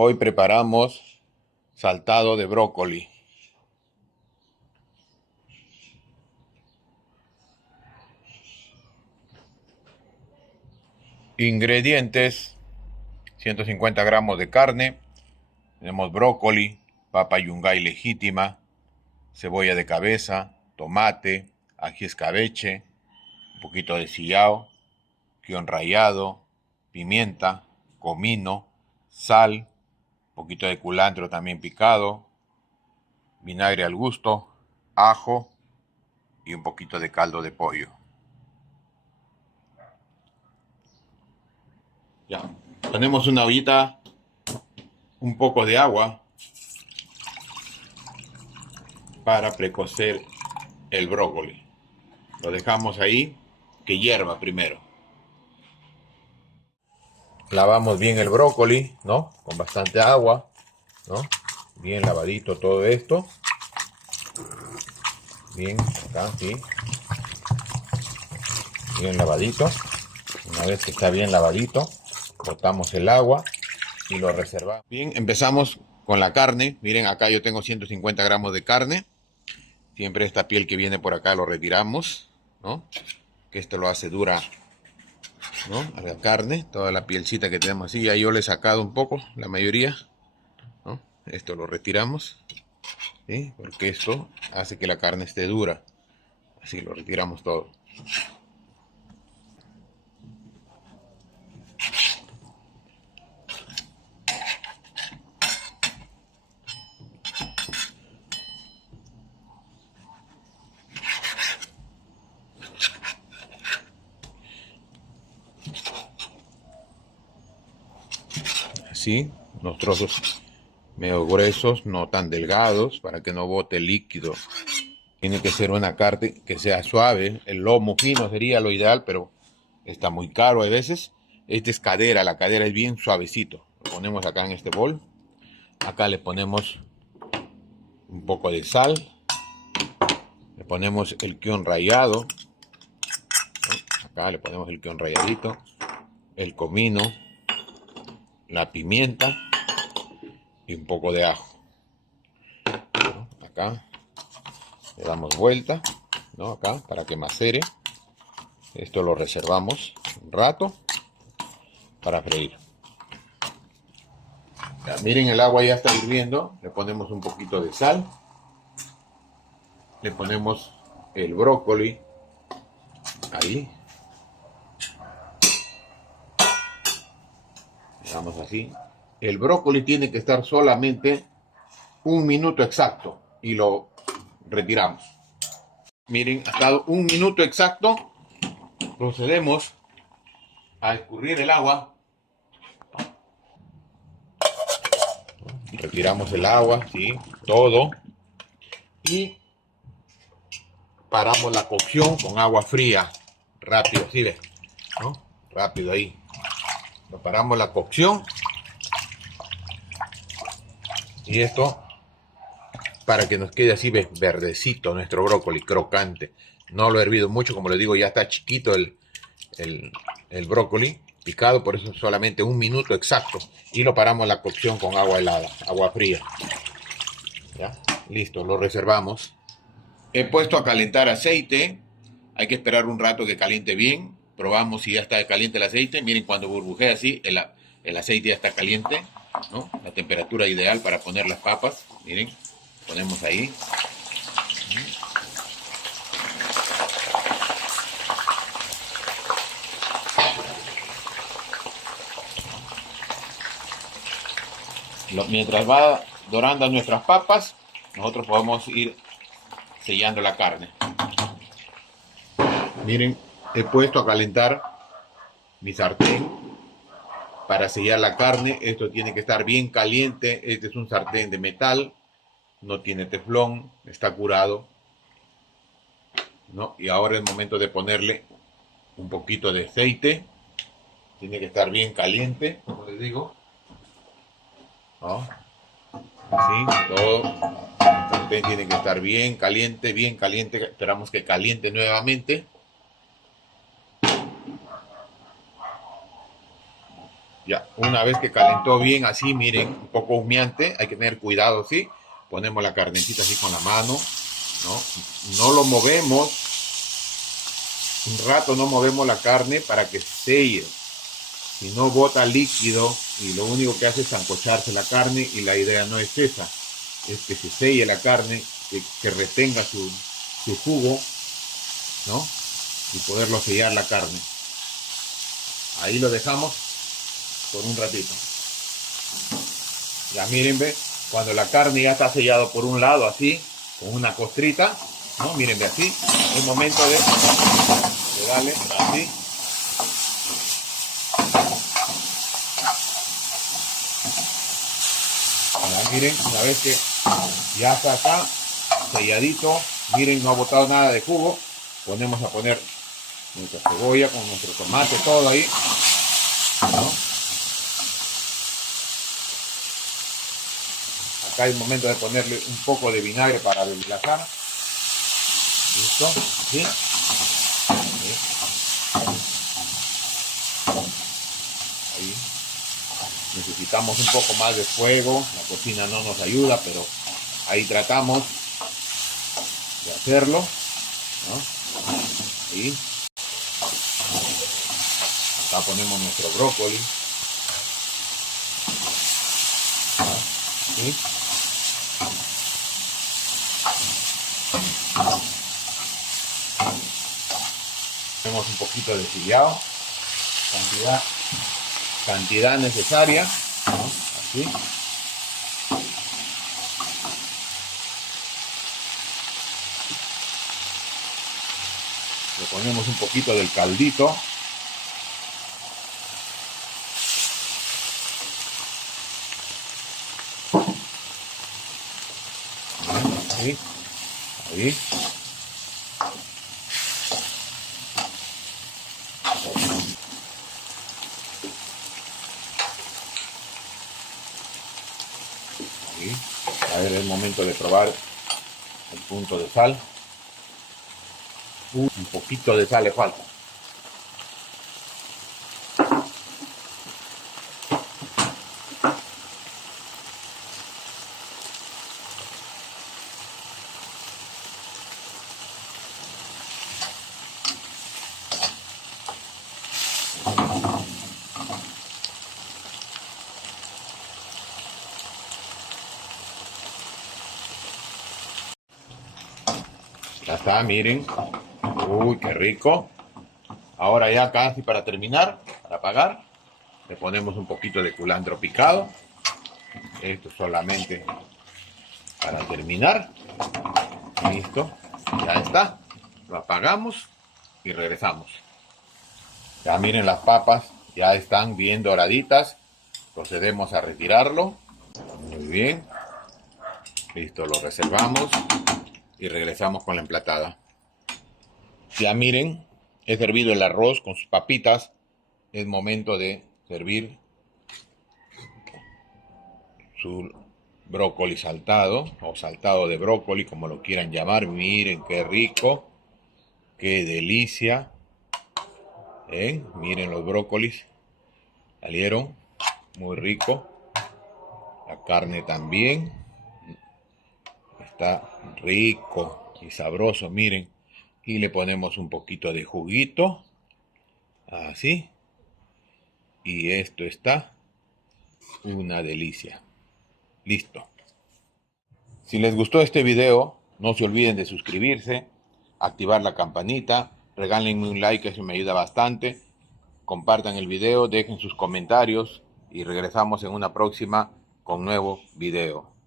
Hoy preparamos saltado de brócoli. Ingredientes: 150 gramos de carne, tenemos brócoli, papa yungay legítima, cebolla de cabeza, tomate, ají escabeche, un poquito de sillao, guión rallado, pimienta, comino, sal, un poquito de culantro también picado, vinagre al gusto, ajo y un poquito de caldo de pollo. Ya, ponemos una ollita, un poco de agua para precocer el brócoli. Lo dejamos ahí que hierva primero. Lavamos bien el brócoli, ¿no? Con bastante agua, ¿no? Bien lavadito todo esto. Bien, acá, sí. Bien lavadito. Una vez que está bien lavadito, botamos el agua y lo reservamos. Bien, empezamos con la carne. Miren, acá yo tengo 150 gramos de carne. Siempre esta piel que viene por acá lo retiramos, ¿no? Que esto lo hace dura, ¿no? A la carne, toda la pielcita que tenemos así. Ya yo le he sacado un poco, la mayoría, ¿no? Esto lo retiramos, ¿sí? Porque esto hace que la carne esté dura. Así lo retiramos todo. Así, unos trozos medio gruesos, no tan delgados, para que no bote líquido. Tiene que ser una carne que sea suave. El lomo fino sería lo ideal, pero está muy caro a veces. Este es cadera, la cadera es bien suavecito. Lo ponemos acá en este bol. Acá le ponemos un poco de sal. Le ponemos el guión rallado. Acá le ponemos el guión ralladito. El comino. La pimienta. Y un poco de ajo. Acá le damos vuelta, ¿no? Acá para que macere. Esto lo reservamos un rato para freír. Ya, miren, el agua ya está hirviendo. Le ponemos un poquito de sal. Le ponemos el brócoli. Ahí. Le damos así. El brócoli tiene que estar solamente un minuto exacto. Y lo retiramos. Miren, ha estado un minuto exacto. Procedemos a escurrir el agua. Retiramos el agua, ¿sí? Todo. Y paramos la cocción con agua fría. Rápido, ¿sí ves? ¿No? Rápido ahí. Paramos la cocción. Y esto para que nos quede así verdecito nuestro brócoli, crocante. No lo he hervido mucho, como les digo, ya está chiquito el brócoli picado, por eso solamente un minuto exacto. Y lo paramos la cocción con agua helada, agua fría. ¿Ya? Listo, lo reservamos. He puesto a calentar aceite. Hay que esperar un rato que caliente bien. Probamos si ya está caliente el aceite. Miren, cuando burbujea así, el aceite ya está caliente, ¿no? La temperatura ideal para poner las papas. Miren, ponemos ahí. Mientras va dorando nuestras papas, nosotros podemos ir sellando la carne. Miren, he puesto a calentar mi sartén para sellar la carne. Esto tiene que estar bien caliente. Este es un sartén de metal, no tiene teflón, está curado, ¿no? Y ahora es el momento de ponerle un poquito de aceite. Tiene que estar bien caliente, como les digo, ¿no? Así, todo. El sartén tiene que estar bien caliente, bien caliente. Esperamos que caliente nuevamente. Ya, una vez que calentó bien así, miren, un poco humeante, hay que tener cuidado, ¿sí? Ponemos la carnecita así con la mano, ¿no? No lo movemos, un rato no movemos la carne para que selle, si no bota líquido y lo único que hace es zancocharse la carne y la idea no es esa, es que se selle la carne, que retenga su jugo, ¿no? Y poderlo sellar la carne. Ahí lo dejamos por un ratito. Ya miren, ve, cuando la carne ya está sellado por un lado así, con una costrita, ¿no? Miren, ve así, es momento de darle así. Ya miren, una vez que ya está acá, selladito, miren, no ha botado nada de jugo, ponemos a poner nuestra cebolla con nuestro tomate, todo ahí, ¿no? Acá es momento de ponerle un poco de vinagre para desgrasar. ¿Listo? ¿Sí? Ahí. Necesitamos un poco más de fuego. La cocina no nos ayuda, pero ahí tratamos de hacerlo, ¿no? Ahí. Acá ponemos nuestro brócoli. ¿Sí? Ponemos un poquito de sillao, cantidad necesaria, ¿no? Así. Le ponemos un poquito del caldito. ¿Sí? Ahí. Ahí. A ver, es momento de probar el punto de sal. Un poquito de sal le falta. Ya está, miren. Uy, qué rico. Ahora ya casi para terminar, para apagar, le ponemos un poquito de culantro picado. Esto solamente para terminar. Listo. Ya está. Lo apagamos y regresamos. Ya miren, las papas ya están bien doraditas. Procedemos a retirarlo. Muy bien. Listo, lo reservamos y regresamos con la emplatada. Ya miren, he servido el arroz con sus papitas. Es momento de servir su brócoli saltado o saltado de brócoli, como lo quieran llamar. Miren qué rico, qué delicia. Miren los brócolis, salieron muy rico. La carne también está rico y sabroso, miren. Y le ponemos un poquito de juguito, así. Y esto está una delicia. Listo. Si les gustó este video, no se olviden de suscribirse, activar la campanita, regálenme un like, eso me ayuda bastante. Compartan el video, dejen sus comentarios y regresamos en una próxima con nuevo video.